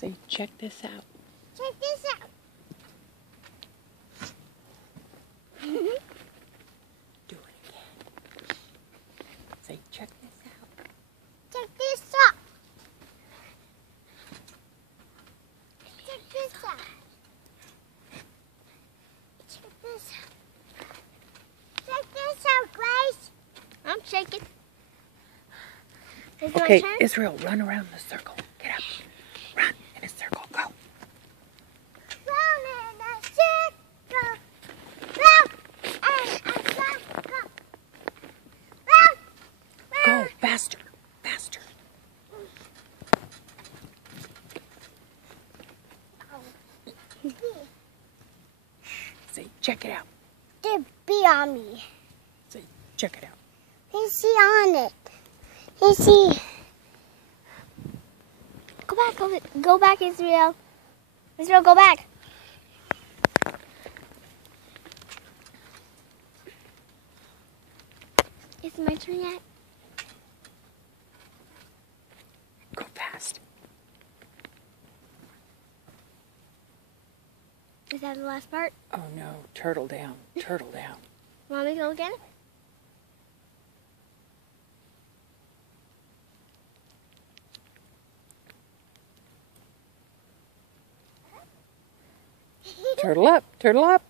Say, check this out. Check this out. Do it again. Say, check this out. Check this out. Check this out. Check this out. Check this out, Grace. I'm shaking. Is it Okay, my turn? Israel, run around the circle. Get up. Run in a circle. Go. Round in a circle. Round in a circle. Round. Go. Faster. Faster. Say, check it out. There be on me. Say, check it out. Is he on it? Is he? Go back, Israel. Israel, go back. Is it my turn yet? Go fast. Is that the last part? Oh no, turtle down. Turtle down. Want me to go again? Turtle up. Turtle up.